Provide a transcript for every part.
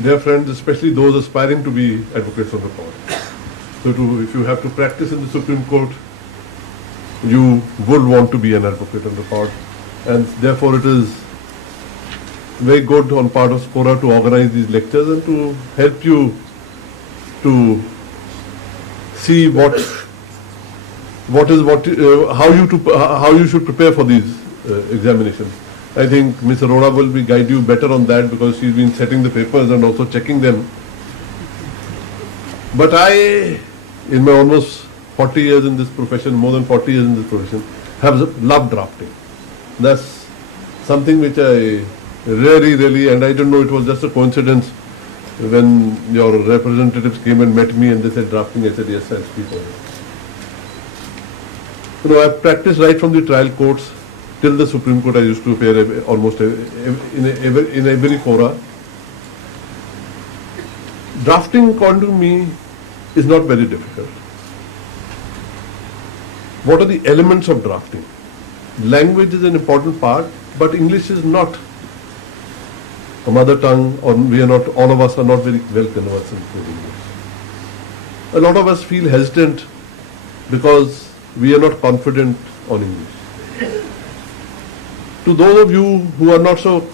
Dear friends, especially those aspiring to be advocates of the court. So if you have to practice in the Supreme Court, you would want to be an advocate of the court, and therefore it is very good on part of SCORA to organize these lectures and to help you to see how you should prepare for these examinations. I think Ms. Arora will guide you better on that because she's been setting the papers and also checking them. But I, in my almost 40 years in this profession, more than 40 years in this profession, have loved drafting. That's something which I really, and I don't know, it was just a coincidence when your representatives came and met me and they said drafting, I said yes, I'll speak on it. I've practiced right from the trial courts till the Supreme Court. I used to appear almost in every fora. Drafting, according to me, is not very difficult. What are the elements of drafting? Language is an important part, but English is not a mother tongue, or all of us are not very well conversant with English. A lot of us feel hesitant because we are not confident on English. To those of you who are not so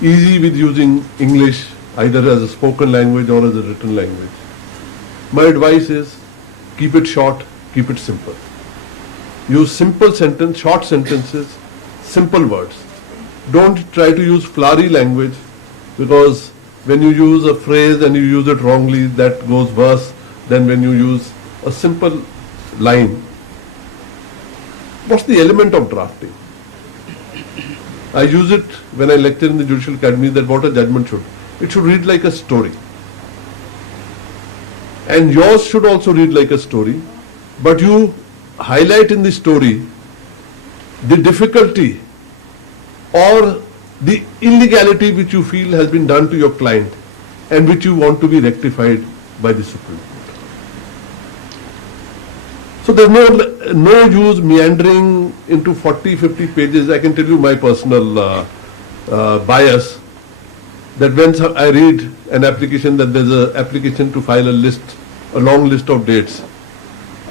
easy with using English, either as a spoken language or as a written language, my advice is keep it short, keep it simple. Use short sentences, simple words. Don't try to use flowery language, because when you use a phrase and you use it wrongly, that goes worse than when you use a simple line. What's the element of drafting? I use it when I lecture in the Judicial Academy that what a judgment should. It should read like a story. And yours should also read like a story, but you highlight in the story the difficulty or the illegality which you feel has been done to your client and which you want to be rectified by the Supreme Court. So there's no use meandering into 40, 50 pages. I can tell you my personal bias that when I read an application that there's an application to file a long list of dates,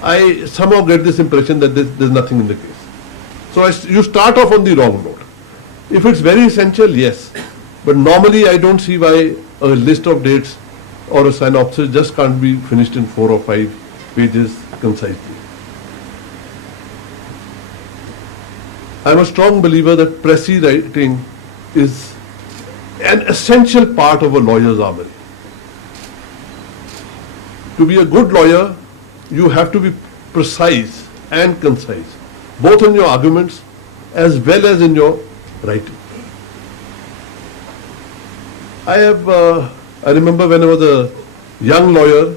I somehow get this impression that there's nothing in the case. So you start off on the wrong note. If it's very essential, yes. But normally I don't see why a list of dates or a synopsis just can't be finished in 4 or 5 pages concisely. I'm a strong believer that precis writing is an essential part of a lawyer's armory. To be a good lawyer, you have to be precise and concise, both in your arguments as well as in your writing. I remember when I was a young lawyer,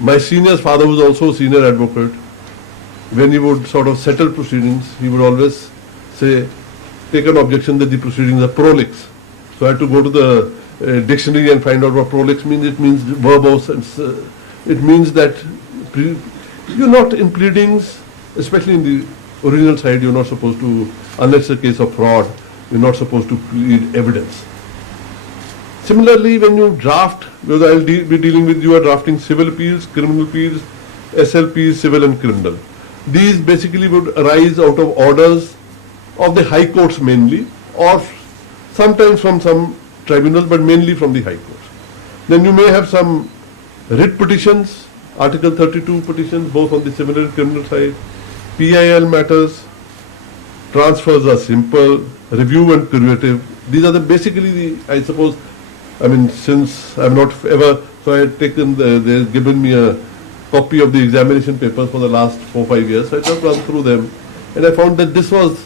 my senior's father was also a senior advocate. When he would sort of settle proceedings, he would always say, take an objection that the proceedings are prolix. So I had to go to the dictionary and find out what prolix means. It means verbose, and it means that you're not in pleadings, especially in the original side, you're not supposed to, unless it's a case of fraud, you're not supposed to plead evidence. Similarly, when you draft, because I'll be dealing with, you are drafting civil appeals, criminal appeals, SLPs, civil and criminal. These basically would arise out of orders of the high courts mainly, or sometimes from some tribunal, but mainly from the high courts. Then you may have some writ petitions, Article 32 petitions, both on the civil and criminal side. PIL matters, transfers are simple, review and curative. These are basically the, I suppose, since I'm not ever, so I had taken, they've given me a copy of the examination papers for the last 4-5 years. So I just run through them and I found that this was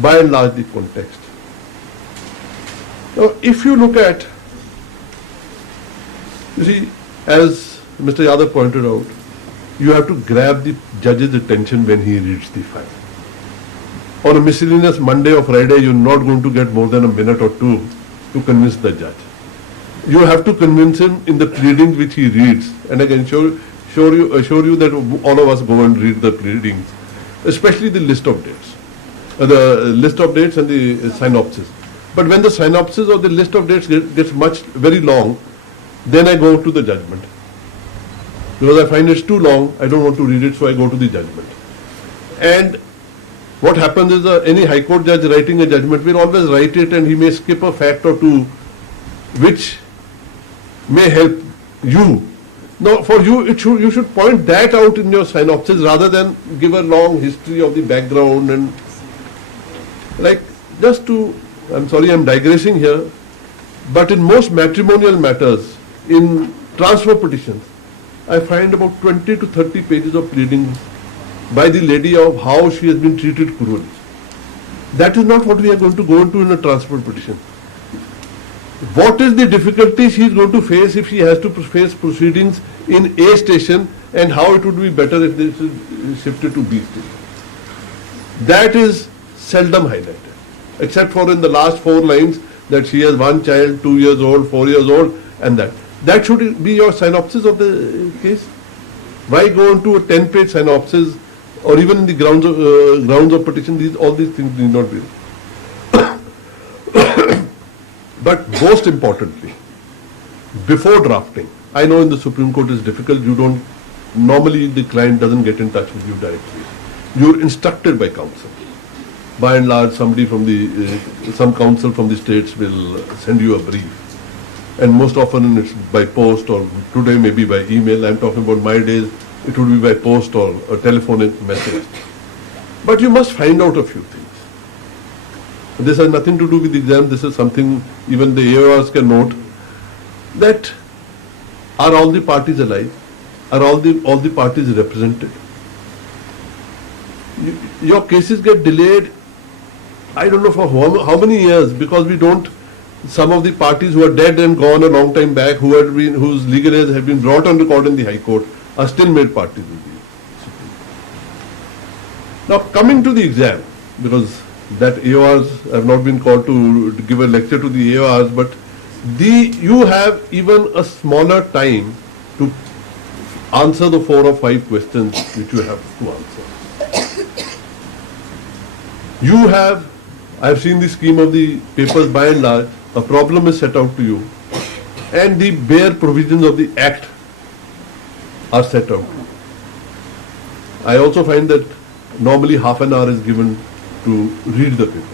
by and large the context. Now, if you look at, you see, as Mr. Yadav pointed out, you have to grab the judge's attention when he reads the file. On a miscellaneous Monday or Friday, you're not going to get more than a minute or two to convince the judge. You have to convince him in the pleadings which he reads, and I can assure you that all of us go and read the pleadings, especially the list of dates, and the synopsis. But when the synopsis or the list of dates gets very long, then I go to the judgment. Because I find it's too long, I don't want to read it, so I go to the judgment. And what happens is any High Court judge writing a judgment will always write it, and he may skip a fact or two which may help you. Now, for you, you should point that out in your synopsis rather than give a long history of the background and I'm sorry, I'm digressing here, but in most matrimonial matters, in transfer petitions, I find about 20 to 30 pages of pleadings by the lady of how she has been treated cruelly. That is not what we are going to go into in a transfer petition. What is the difficulty she is going to face if she has to face proceedings in A station, and how it would be better if this is shifted to B station? That is seldom highlighted, except for in the last 4 lines that she has 1 child, 2 years old, 4 years old, and that. That should be your synopsis of the case. Why go into a 10-page synopsis, or even in the grounds of petition? All these things need not be. But most importantly, before drafting, I know in the Supreme Court it's difficult. Normally the client doesn't get in touch with you directly. You're instructed by counsel. By and large, somebody from some counsel from the states will send you a brief. And most often it's by post, or today maybe by email. I'm talking about my days, it would be by post or a telephonic message. But you must find out a few things. This has nothing to do with the exam. This is something even the AORs can note, that are all the parties alive? Are all the parties represented? Your cases get delayed, I don't know for how many years, because some of the parties who are dead and gone a long time back, whose legal heirs have been brought on record in the High Court, are still made parties with the Supreme Court. Now coming to the exam, because that AORs have not been called to give a lecture to the AORs, but you have even a smaller time to answer the 4 or 5 questions which you have to answer. I've seen the scheme of the papers by and large, a problem is set out to you, and the bare provisions of the Act are set out. I also find that normally half an hour is given to read the paper.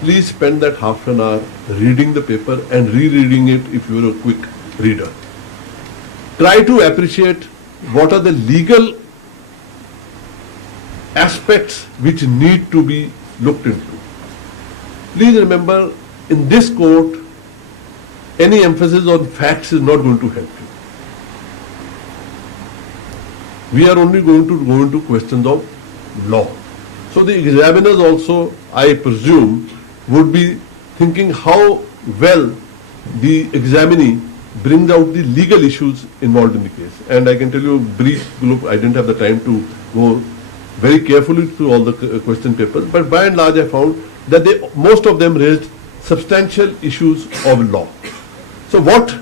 Please spend that half an hour reading the paper and rereading it if you are a quick reader. Try to appreciate what are the legal aspects which need to be looked into. Please remember, in this court, any emphasis on facts is not going to help you. We are only going to go into questions of law. So the examiners also, I presume, would be thinking how well the examinee brings out the legal issues involved in the case. And I can tell you a brief group, I didn't have the time to go very carefully through all the question papers, but by and large I found that most of them raised substantial issues of law. So what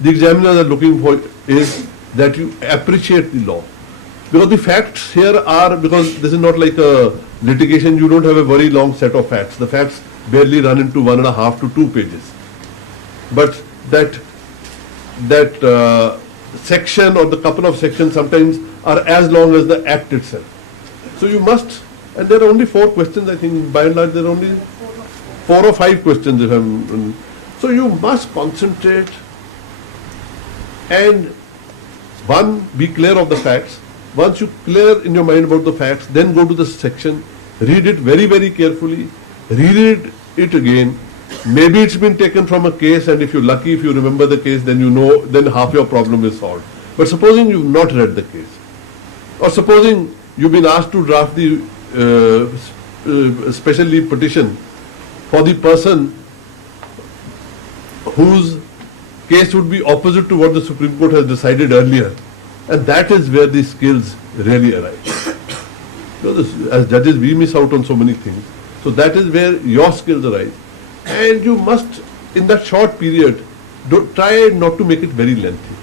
the examiners are looking for is that you appreciate the law. Because the facts here are, because this is not like a litigation, you don't have a very long set of facts. The facts barely run into 1.5 to 2 pages. But that section or the couple of sections sometimes are as long as the Act itself. So you must, and there are only 4 questions, I think, by and large there are only 4 or 5 questions. So you must concentrate and, one, be clear of the facts. Once you clear in your mind about the facts, then go to the section, read it very, very carefully, reread it again. Maybe it's been taken from a case, and if you're lucky, if you remember the case, then you know, then half your problem is solved. But supposing you've not read the case, or supposing you've been asked to draft the special leave petition for the person whose case would be opposite to what the Supreme Court has decided earlier, and that is where the skills really arise. Because as judges, we miss out on so many things. So that is where your skills arise. And you must, in that short period, try not to make it very lengthy.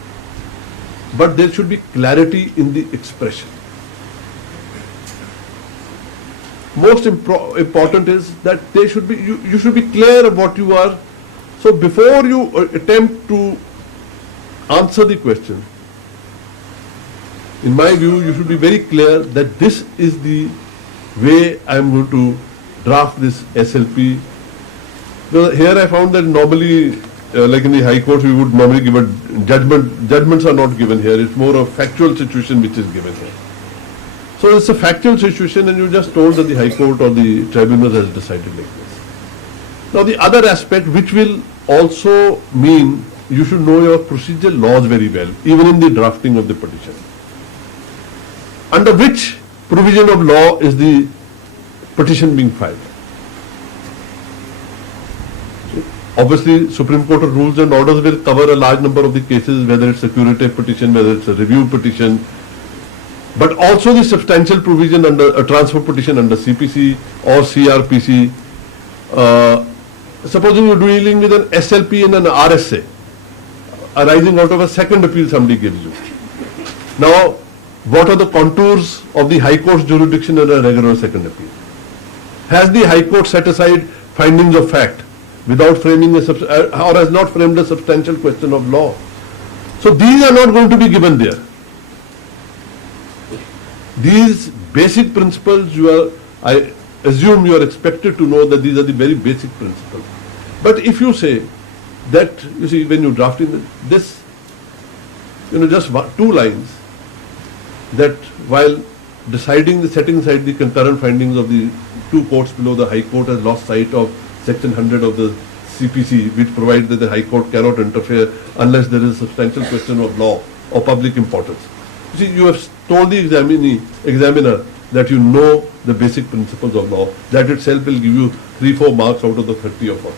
But there should be clarity in the expression. most important is that they should be, you should be clear of what you are. So before you attempt to answer the question, in my view, you should be very clear that this is the way I am going to draft this SLP. Here I found that normally, like in the High Court, we would normally give a judgment. Judgments are not given here. It's more a factual situation which is given here. So it's a factual situation, and you just told that the High Court or the tribunal has decided like this. Now the other aspect, which will also mean you should know your procedural laws very well, even in the drafting of the petition. Under which provision of law is the petition being filed? Obviously, Supreme Court of Rules and Orders will cover a large number of the cases, whether it's a curative petition, whether it's a review petition, but also the substantial provision under a transfer petition under CPC or CRPC. Supposing you're dealing with an SLP and an RSA arising out of a second appeal somebody gives you. Now, what are the contours of the High Court's jurisdiction in a regular second appeal? Has the High Court set aside findings of fact without framing or has not framed a substantial question of law? So these are not going to be given there. These basic principles, I assume you are expected to know that these are the very basic principles. But if you say that, you see, when you're drafting this, just two lines, that while deciding the setting aside the concurrent findings of the two courts below, the High Court has lost sight of Section 100 of the CPC, which provides that the High Court cannot interfere unless there is a substantial question of law or public importance. You see, you have told the examiner that you know the basic principles of law. That itself will give you 3-4 marks out of the 30 or 40.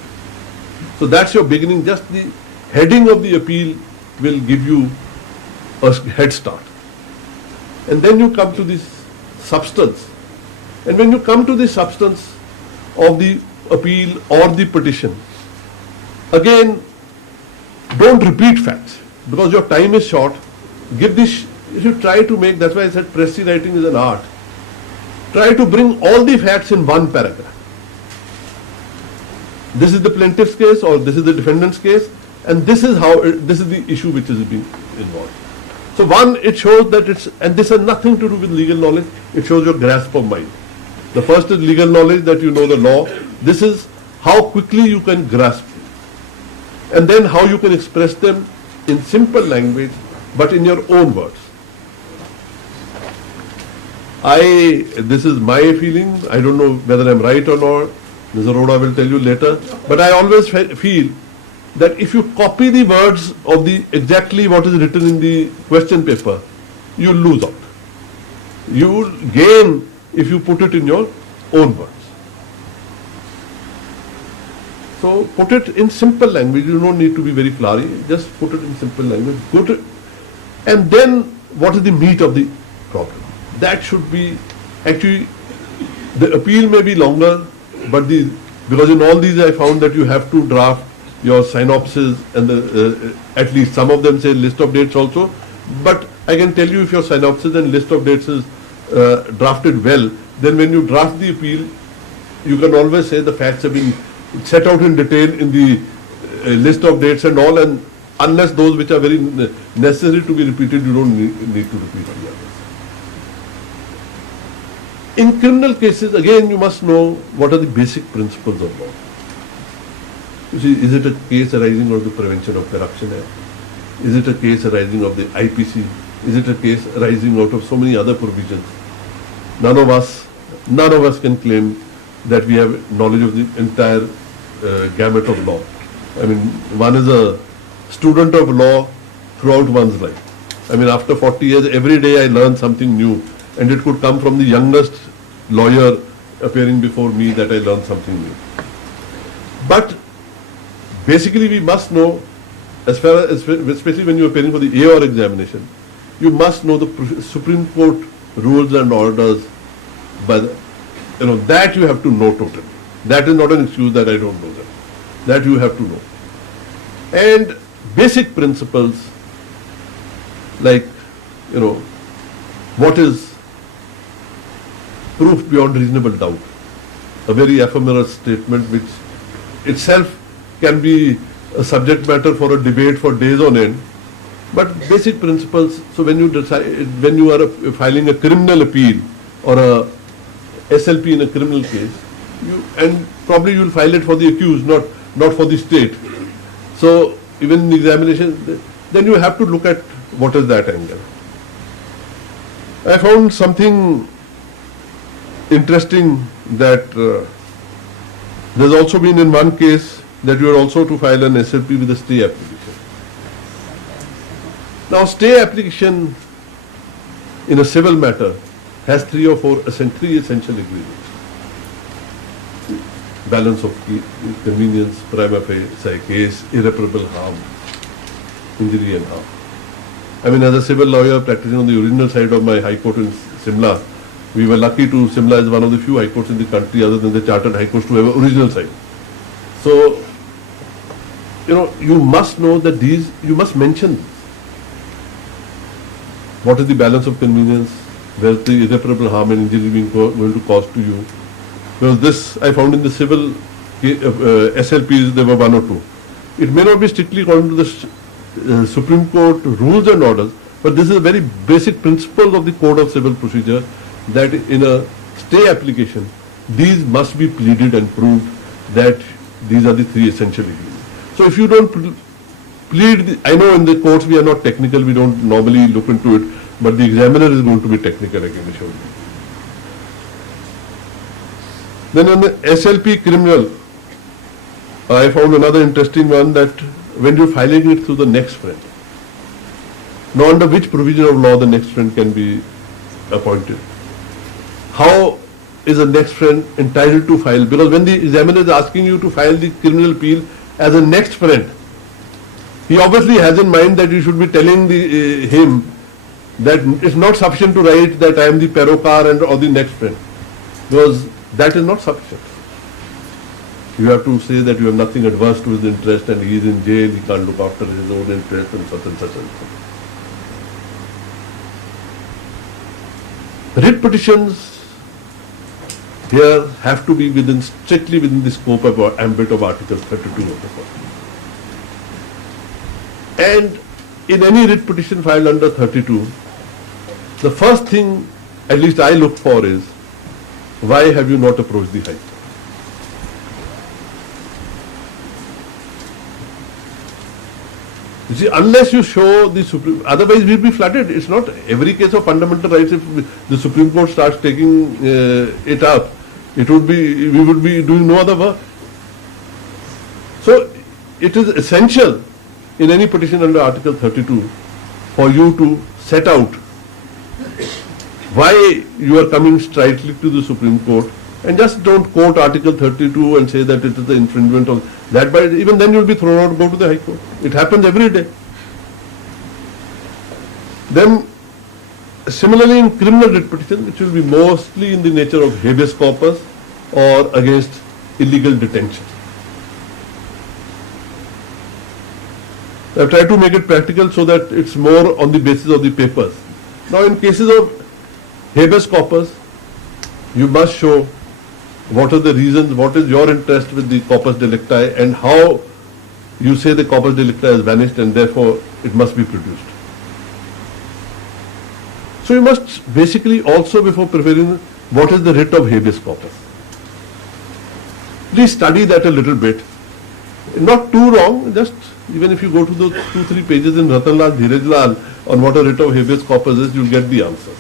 So that's your beginning. Just the heading of the appeal will give you a head start. And then you come to this substance. And when you come to the substance of the appeal or the petition, again, don't repeat facts because your time is short. Give this, if you try to make, that's why I said pressy writing is an art. Try to bring all the facts in one paragraph. This is the plaintiff's case or this is the defendant's case, and this is how, this is the issue which is being involved. So one, it shows that it's, and this has nothing to do with legal knowledge, it shows your grasp of mind. The first is legal knowledge, that you know the law. This is how quickly you can grasp it. And then how you can express them in simple language, but in your own words. This is my feeling, I don't know whether I'm right or not, Ms. Arora will tell you later, but I always feel that if you copy the words of the exactly what is written in the question paper, you lose out. You will gain if you put it in your own words. So put it in simple language, you don't need to be very flowery, just put it in simple language, and then what is the meat of the problem? That should be, actually, the appeal may be longer, but because in all these I found that you have to draft your synopsis and at least some of them say list of dates also, but I can tell you if your synopsis and list of dates is drafted well, then when you draft the appeal, you can always say the facts have been set out in detail in the list of dates and all, and unless those which are very necessary to be repeated, you don't need to repeat the others. In criminal cases, again, you must know what are the basic principles of law. You see, is it a case arising out of the Prevention of Corruption Act? Is it a case arising of the IPC? Is it a case arising out of so many other provisions? None of us can claim that we have knowledge of the entire gamut of law. I mean, one is a student of law throughout one's life. I mean, after 40 years, every day I learn something new, and it could come from the youngest lawyer appearing before me that I learned something new. But basically we must know, as far as, especially when you're appearing for the AOR examination, you must know the Supreme Court rules and orders, but that you have to know totally. That is not an excuse that I don't know them. That you have to know. And basic principles like, what is proof beyond reasonable doubt. A very ephemeral statement which itself can be a subject matter for a debate for days on end. But basic principles, so when you decide, when you are filing a criminal appeal or a SLP in a criminal case, and probably you will file it for the accused, not for the state. So even in the examination, then you have to look at what is that angle. I found something interesting that there's also been in one case that you are also to file an SLP with a stay application. Now, stay application in a civil matter has three essential agreements. Balance of convenience, prima facie case, irreparable harm, injury and harm. I mean, as a civil lawyer practicing on the original side of my high court in Simla, we were lucky to, Simla is one of the few high courts in the country other than the chartered high courts to have an original side. So, you must know that you must mention what is the balance of convenience, where is the irreparable harm and injury going to cause to you. Because this I found in the civil SLPs, there were one or two. It may not be strictly according to the Supreme Court rules and orders, but this is a very basic principle of the Code of Civil Procedure that in a stay application, these must be pleaded and proved that these are the three essential agreements. So if you don't plead, I know in the courts we are not technical, we don't normally look into it, but the examiner is going to be technical, I can assure you. Then on the SLP criminal, I found another interesting one that when you're filing it through the next friend, now under which provision of law the next friend can be appointed. How is a next friend entitled to file? Because when the examiner is asking you to file the criminal appeal as a next friend, he obviously has in mind that you should be telling him that it's not sufficient to write that I am the perrocar or the next friend, because that is not sufficient. You have to say that you have nothing adverse to his interest and he is in jail, he can't look after his own interest and such and such and such. Writ petitions here have to be strictly within the scope of ambit of Article 32 of the Constitution. And in any writ petition filed under 32, the first thing, at least I look for, is why have you not approached the High Court? You see, unless you show the Supreme, otherwise we'll be flooded. It's not every case of fundamental rights. If the Supreme Court starts taking it up, we would be doing no other work. So it is essential in any petition under Article 32 for you to set out why you are coming straightly to the Supreme Court, and just don't quote Article 32 and say that it is the infringement of that, but even then you will be thrown out, go to the High Court. It happens every day. Then similarly in criminal writ petition, which will be mostly in the nature of habeas corpus or against illegal detention. I've tried to make it practical so that it's more on the basis of the papers. Now in cases of habeas corpus, you must show what are the reasons, what is your interest with the corpus delicti, and how you say the corpus delicti has vanished and therefore it must be produced. So you must basically also, before preparing, what is the writ of habeas corpus. Please study that a little bit. Not too long, just even if you go to the 2-3 pages in Ratanlal, Dhirajlal on what a writ of habeas corpus is, you'll get the answers.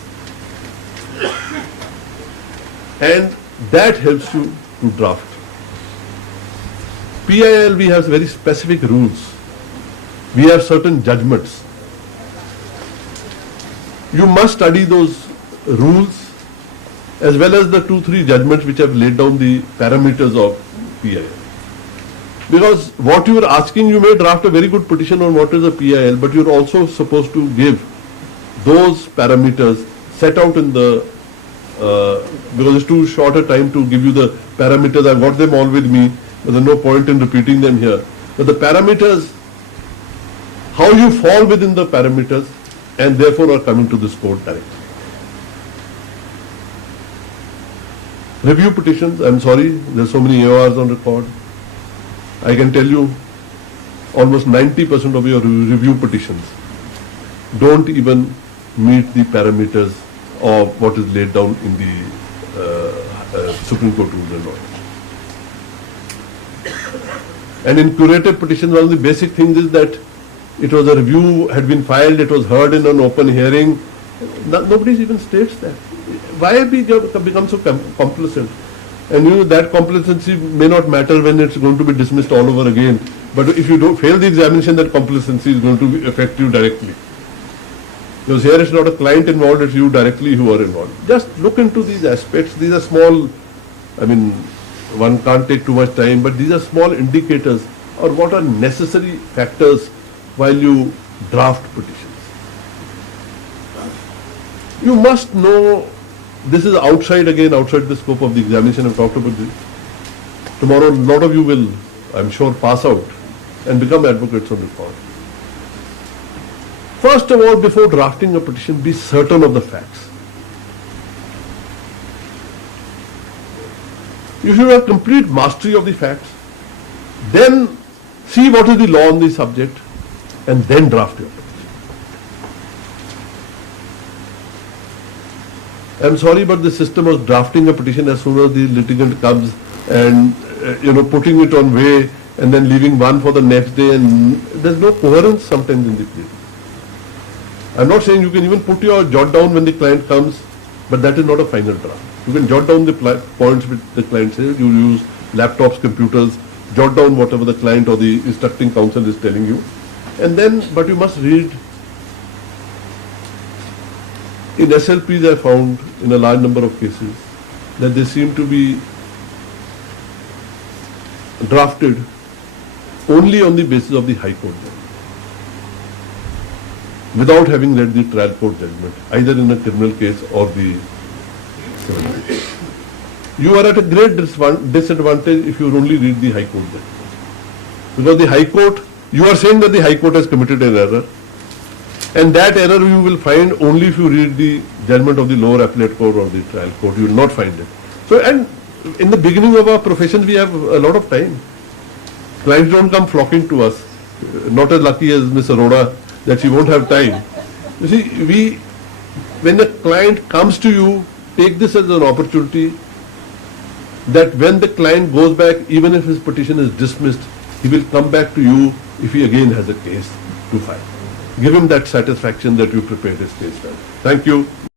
And that helps you to draft. PIL, we have very specific rules. We have certain judgments. You must study those rules as well as the 2-3 judgments which have laid down the parameters of PIL. Because what you are asking, you may draft a very good petition on what is a PIL, but you are also supposed to give those parameters set out in the because it's too short a time to give you the parameters. I've got them all with me, but there's no point in repeating them here. But the parameters, how you fall within the parameters and therefore are coming to this court directly. Review petitions, I'm sorry, there's so many AORs on record. I can tell you almost 90% of your review petitions don't even meet the parameters of what is laid down in the Supreme Court rules and orders. And in curative petitions, one of the basic things is that it was a review, had been filed, it was heard in an open hearing. Nobody even states that. Why have we become so complacent? And you know, that complacency may not matter when it's going to be dismissed all over again. But if you don't fail the examination, that complacency is going to affect you directly. Because here it's not a client involved, it's you directly who are involved. Just look into these aspects. These are small, I mean, one can't take too much time, but these are small indicators or what are necessary factors while you draft petitions. You must know this is outside the scope of the examination. I've talked about this. Tomorrow, a lot of you will, I'm sure, pass out and become advocates on the court. First of all, before drafting a petition, be certain of the facts. You should have complete mastery of the facts. Then see what is the law on the subject and then draft your petition. I'm sorry, but the system of drafting a petition as soon as the litigant comes and putting it on way and then leaving one for the next day, and there's no coherence sometimes in the plea. I'm not saying you can even put your jot down when the client comes, but that is not a final draft. You can jot down the points which the client says. You use laptops, computers, jot down whatever the client or the instructing counsel is telling you, and then, but you must read. In SLPs, I found in a large number of cases that they seem to be drafted only on the basis of the High Court judgment, without having read the trial court judgment, either in a criminal case or the civil case. You are at a great disadvantage if you only read the High Court judgment. Because the High Court, you are saying that the High Court has committed an error, and that error you will find only if you read the judgment of the lower appellate court or the trial court. You will not find it. So, and in the beginning of our profession, we have a lot of time. Clients don't come flocking to us. Not as lucky as Miss Arora that she won't have time. You see, when a client comes to you, take this as an opportunity that when the client goes back, even if his petition is dismissed, he will come back to you if he again has a case to file. Give him that satisfaction that you prepared his case well. Thank you.